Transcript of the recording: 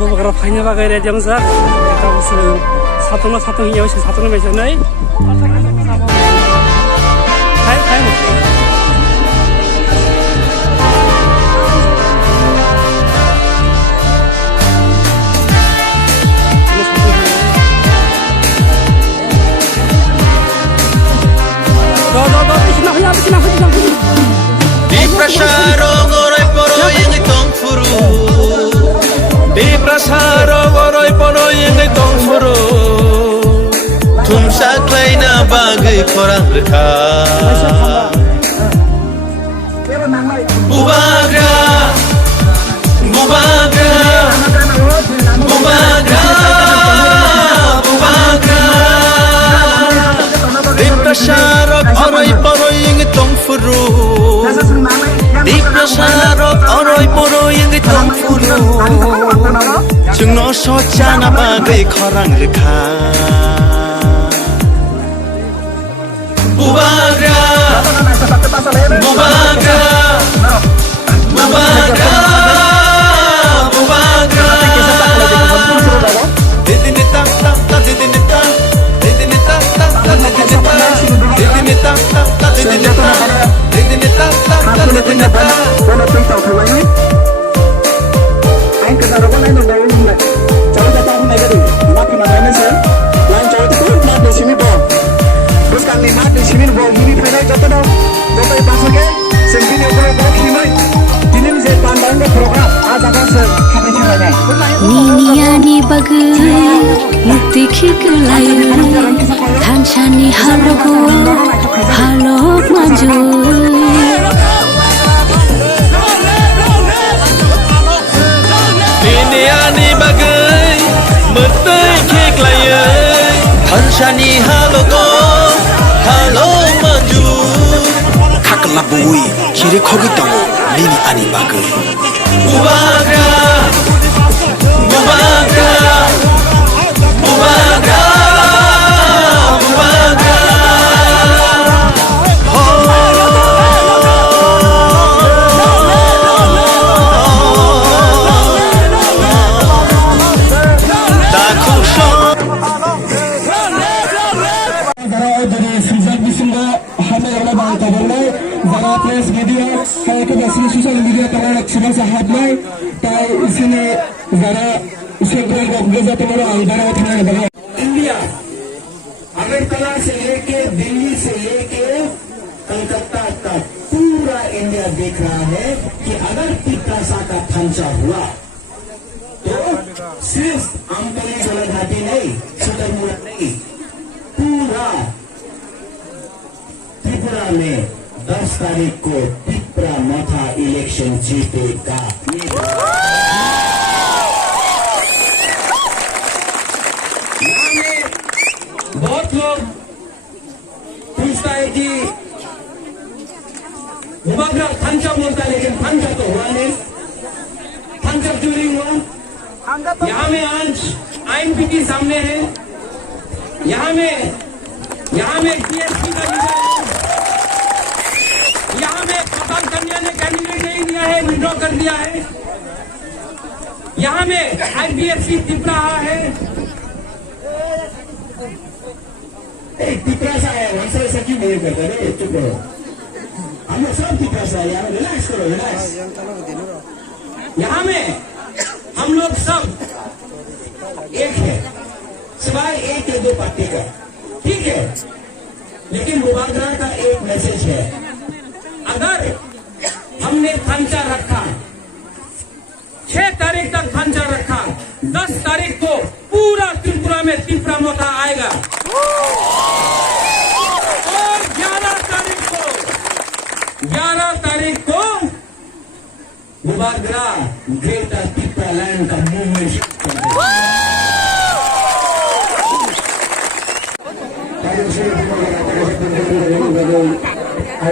Beberapa fine bagai ready yang sak, kita bisa satu ini harus satu ini macam ni. Hai. Di prasaro ngorai poro yang itong furu. Di prasaro ngorai poro yang itong furu. Tumsa klaina bagai korang rekha. Bubagra, bubagra, bubagra, bubagra. Di prasaro ngorai poro yang itong furu. Di prasaro ngorai poro yang itong furu. Jengno sojana bagai korang rekha. Bubagra, bubagra, bubagra, bubagra. Didini tak tak tak didini tak, didini tak tak tak didini tak, didini tak tak tak didini tak, didini tak tak tak didini tak. Kalau tim tahu tu lagi, aing kejar apa lain dulu ni? Coba kita tahu lagi dulu. Mati mana ni sih? Lain coba tu nak di sini bol. Terus kan lima di sini bol ini final jatuh dah. Jatuh pasal ke? Sendiri orang bol ini. Ini mesti pandang ke program. Aja kan kami cakap ni. Niniani bagai mukti kikelayu, tanchani halogo halok maju. Niniani bagai mukti kikelayu, tanchani halogo halok maju. Kakelabui kiri kogi tahu nini ani bagai. Bubagra, bubagra, bubagra, bubagra. Sosial media terhadap semua sahabat lain, tahu sini zara usia berapa तुम्हारा अंदर उठने लगा India Agartala से लेके दिल्ली से लेके कलकत्ता तक पूरा इंडिया देख रहा है कि अगर पिकासा का थंचा हुआ तो सिर्फ आमतली जलघाटी नहीं सुतरमुड़ा नहीं पूरा त्रिपुरा में 10 तारीख को त्रिपुरा माथा इलेक्शन जीतेगा। बहुत लोग पूछता है कि बुबाग्रा थंचा बोलता है लेकिन थंचा तो हुआ नहीं, थंचा चोरी हुआ। यहाँ में आज आईएनपीटी सामने है, यहाँ में टीएसपी का रिजल्ट, यहाँ में पताल कन्या ने कैंडिडेट नहीं दिया है, विड्रॉ कर दिया है। यहाँ में आईपीएससी टिप रहा है, टिप्रासा है वैसा वैसा क्यों नहीं करता रे? चुप करो, हम लोग सब टिप्रासा है यार, रिलैक्स करो रिलैक्स। यहाँ में हम लोग सब एक है, सिवाय एक या दो पार्टी का, ठीक है। लेकिन मुबादला का एक मैसेज है, अगर हमने खंचा रखा 6 तारीख तक खंचा रखा, 10 तारीख को पूरा त्रिपुरा में त्रिपुरा मोथा आएगा और 11 तारीख को मुबादला ग्रेटर त्रिपुरा लैंड का मूवमेंट I